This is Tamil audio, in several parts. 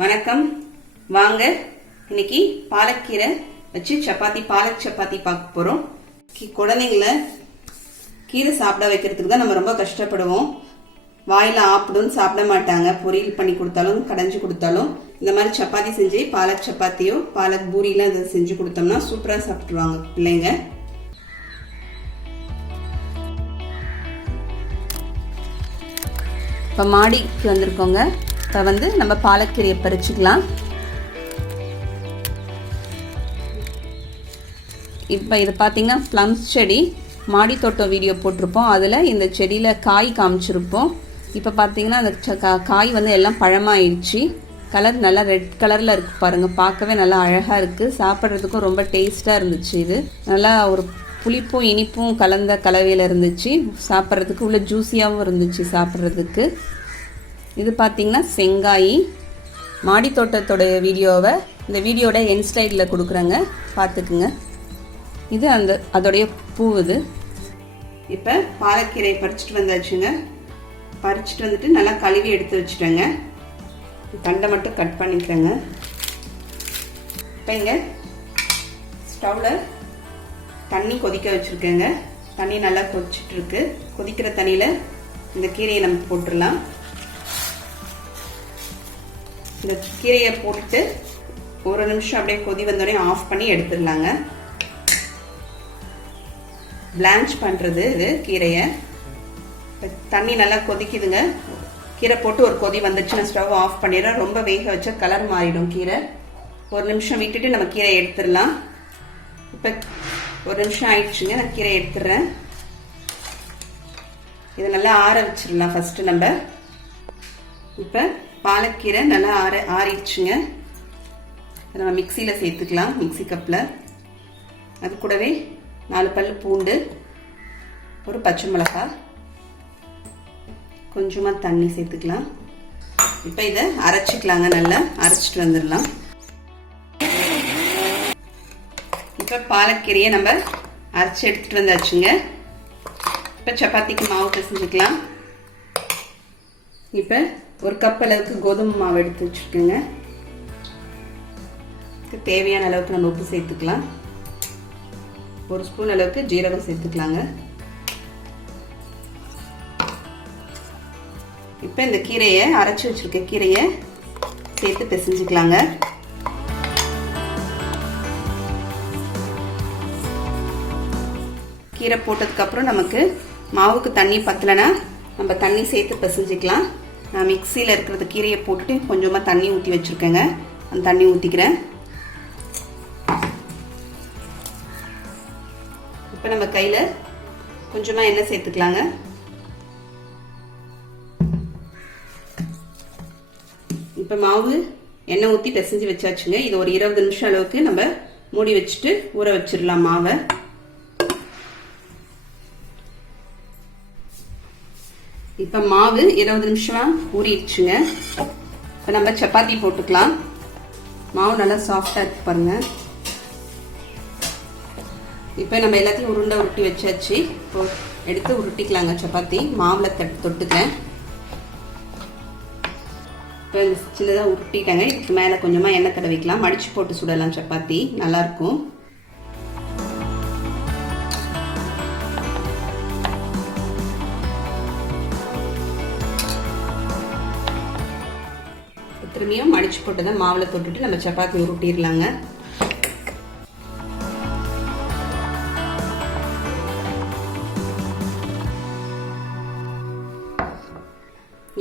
வணக்கம். வாங்க இன்னைக்கு பாலக்கீரை வச்சு சப்பாத்தி, பாலக் சப்பாத்தி பார்க்க போறோம். குழந்தைங்களை கீரை சாப்பிட வைக்கிறதுக்கு தான் நம்ம ரொம்ப கஷ்டப்படுவோம். வாயில ஆப்பிடுன்னு சாப்பிட மாட்டாங்க. பொரியல் பண்ணி கொடுத்தாலும் கடைஞ்சி கொடுத்தாலும் இந்த மாதிரி சப்பாத்தி செஞ்சு பாலக் சப்பாத்தியோ பாலக் பூரியெல்லாம் இதை செஞ்சு கொடுத்தோம்னா சூப்பரா சாப்பிட்டுருவாங்க பிள்ளைங்க. இப்போ மாடிக்கு வந்திருக்கோங்க. இப்போ நம்ம பாலக்கீரையை பறிச்சுக்கலாம். இப்போ இது பார்த்தீங்கன்னா ப்ளம்ஸ் செடி மாடி தோட்டம் வீடியோ போட்டிருப்போம். அதில் இந்த செடியில் காய் காமிச்சிருப்போம். இப்போ பார்த்தீங்கன்னா அந்த காய் எல்லாம் பழமாயிடுச்சு. கலர் நல்லா ரெட் கலரில் இருக்குது பாருங்கள். பார்க்கவே நல்லா அழகாக இருக்குது. சாப்பிட்றதுக்கும் ரொம்ப டேஸ்ட்டாக இருந்துச்சு. இது நல்லா ஒரு புளிப்பும் இனிப்பும் கலந்த கலவையில் இருந்துச்சு. சாப்பிட்றதுக்கு உள்ள ஜூஸியாகவும் இருந்துச்சு சாப்பிட்றதுக்கு. இது பார்த்திங்கன்னா செங்காய். மாடி தோட்டத்தோட வீடியோவை இந்த வீடியோட எண்ட் ஸ்லைடில் கொடுக்குறேங்க, பார்த்துக்குங்க. இது அதோடைய பூ. இது இப்போ பாலக்கீரையை பறிச்சுட்டு வந்தாச்சுங்க. பறிச்சுட்டு வந்துட்டு நல்லா கழுவி எடுத்து வச்சுட்டேங்க. தண்டை மட்டும் கட் பண்ணிக்கிறேங்க. இப்போ இங்கே ஸ்டவ்வில் தண்ணி கொதிக்க வச்சுருக்கேங்க. தண்ணி நல்லா கொதிச்சுட்ருக்கு. கொதிக்கிற தண்ணியில் இந்த கீரையை நம்ம போட்டுடலாம். இந்த கீரையை போட்டுட்டு ஒரு நிமிஷம் அப்படியே கொதி வந்தோடனே ஆஃப் பண்ணி எடுத்துடலாங்க. பிளான்ச் பண்ணுறது இது கீரையை. தண்ணி நல்லா கொதிக்குதுங்க. கீரை போட்டு ஒரு கொதி வந்துச்சுன்னா ஸ்டவ் ஆஃப் பண்ணிடுறேன். ரொம்ப வேக வச்சா கலர் மாறிடும் கீரை. ஒரு நிமிஷம் விட்டுட்டு நம்ம கீரை எடுத்துடலாம். இப்போ ஒரு நிமிஷம் ஆயிடுச்சுங்க. நான் கீரை எடுத்துடுறேன். இதை நல்லா ஆற வச்சிடலாம் ஃபஸ்ட்டு நம்ம. இப்போ பாலக்கீரை நல்லா ஆறிடுச்சுங்க. நம்ம மிக்சியில் சேர்த்துக்கலாம். மிக்சி கப்பில் அது கூடவே 4 பல் பூண்டு, ஒரு பச்சை மிளகாய், கொஞ்சமாக தண்ணி சேர்த்துக்கலாம். இப்போ இதை அரைச்சிக்கலாங்க. நல்லா அரைச்சிட்டு வந்துடலாம். இப்போ பாலக்கீரையை நம்ம அரைச்சி எடுத்துகிட்டு வந்தாச்சுங்க. இப்போ சப்பாத்திக்கு மாவு பிசைஞ்சுக்கலாம். இப்போ ஒரு கப் அளவுக்கு கோதுமை மாவு எடுத்து வச்சுருக்கேங்க. தேவையான அளவுக்கு நம்ம உப்பு சேர்த்துக்கலாம். ஒரு ஸ்பூன் அளவுக்கு ஜீரகம் சேர்த்துக்கலாங்க. இப்போ இந்த கீரையை அரைச்சி வச்சிருக்க கீரையை சேர்த்து பிசைஞ்சுக்கலாங்க. கீரை போட்டதுக்கப்புறம் நமக்கு மாவுக்கு தண்ணி பத்தலைன்னா நம்ம தண்ணி சேர்த்து பிசைஞ்சிக்கலாம். நான் மிக்சியில் இருக்கிறது கீரையை போட்டுட்டு கொஞ்சமாக தண்ணி ஊற்றி வச்சுருக்கேங்க. அந்த தண்ணி ஊற்றிக்கிறேன். இப்போ நம்ம கையில் கொஞ்சமாக எண்ணெய் சேர்த்துக்கலாங்க. இப்போ மாவு எண்ணெய் ஊற்றி பிசைஞ்சு வச்சாச்சுங்க. இது ஒரு 20 நிமிஷம் அளவுக்கு நம்ம மூடி வச்சுட்டு ஊற வச்சிடலாம் மாவை. இப்போ மாவு 20 நிமிஷம் ஊறிடுச்சுங்க. இப்போ நம்ம சப்பாத்தி போட்டுக்கலாம். மாவு நல்லா சாஃப்டாக இருக்கு பாருங்க. இப்போ நம்ம எல்லாத்தையும் உருட்டி வச்சாச்சு. இப்போ எடுத்து உருட்டிக்கலாங்க சப்பாத்தி. மாவில் தொட்டுக்கேன். இப்போ இந்த சின்னதாக உருட்டிட்டாங்க. இதுக்கு மேலே கொஞ்சமாக எண்ணெய் தடவிக்கலாம். மடிச்சு போட்டு சுடலாம் சப்பாத்தி. நல்லாயிருக்கும். திரும்பியும் மடிச்சு போட்டு மாவில் தொட்டுட்டு நம்ம சப்பாத்தி உருட்டிடலாங்க.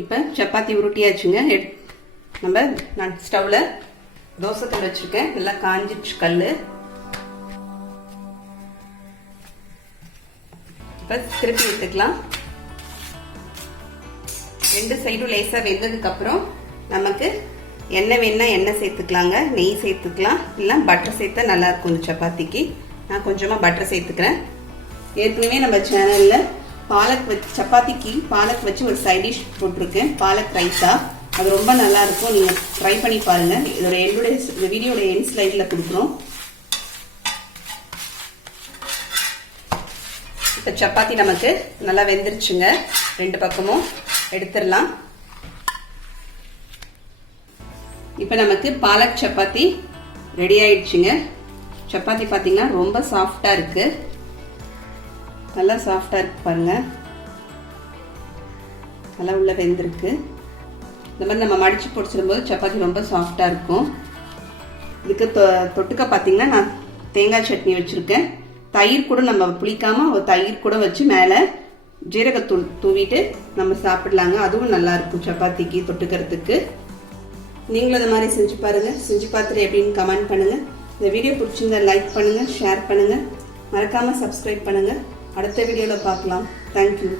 இப்போ சப்பாத்தி உருட்டியாச்சுங்க. நான் ஸ்டவ்ல தோசை கல் வச்சிருக்கேன். நல்லா காஞ்சிச்சு கல். இப்போ திருப்பி விட்டுக்கலாம். 2 சைடும் லேசாக வெந்ததுக்கு அப்புறம் நமக்கு எண்ணெய் வேணா எண்ணெய் சேர்த்துக்கலாங்க. நெய் சேர்த்துக்கலாம். இல்லை பட்டர் சேர்த்தா நல்லா இருக்கும் இந்த சப்பாத்திக்கு. நான் கொஞ்சமாக பட்டர் சேர்த்துக்கிறேன். ஏற்கனவே நம்ம சேனலில் சப்பாத்திக்கு பாலக் வச்சு ஒரு சைட் டிஷ் போட்டிருக்கேன். பாலக் ரைத்தா. அது ரொம்ப நல்லா இருக்கும். நீங்கள் ட்ரை பண்ணி பாருங்கள். இதோட வீடியோட எண்ட் ஸ்லைடில் கொடுக்குறோம். இப்போ சப்பாத்தி நமக்கு நல்லா வெந்துருச்சுங்க. 2 பக்கமும் எடுத்துடலாம். இப்போ நமக்கு பாலக் சப்பாத்தி ரெடி ஆயிடுச்சுங்க. சப்பாத்தி பார்த்தீங்கன்னா ரொம்ப சாஃப்டாக இருக்குது, நல்லா சாஃப்டாக இருக்குது பாருங்கள், நல்லா உள்ள வெந்திருக்கு. இந்த மாதிரி நம்ம மடித்து பொடிச்சிடும்போது சப்பாத்தி ரொம்ப சாஃப்டாக இருக்கும். இதுக்கு தொட்டுக்க பார்த்தீங்கன்னா நான் தேங்காய் சட்னி வச்சுருக்கேன். தயிர் கூட நம்ம புளிக்காமல் தயிர் கூட வச்சு மேலே ஜீரகத்தூள் தூவிட்டு நம்ம சாப்பிடலாங்க. அதுவும் நல்லாயிருக்கும் சப்பாத்திக்கு தொட்டுக்கிறதுக்கு. நீங்களும் இந்த மாதிரி செஞ்சு பாருங்கள். செஞ்சு பார்த்துட்டு எப்படின்னு கமெண்ட் பண்ணுங்கள். இந்த வீடியோ பிடிச்சிருந்தா லைக் பண்ணுங்கள், ஷேர் பண்ணுங்கள், மறக்காமல் சப்ஸ்கிரைப் பண்ணுங்கள். அடுத்த வீடியோவில் பார்க்கலாம். தேங்க்யூ.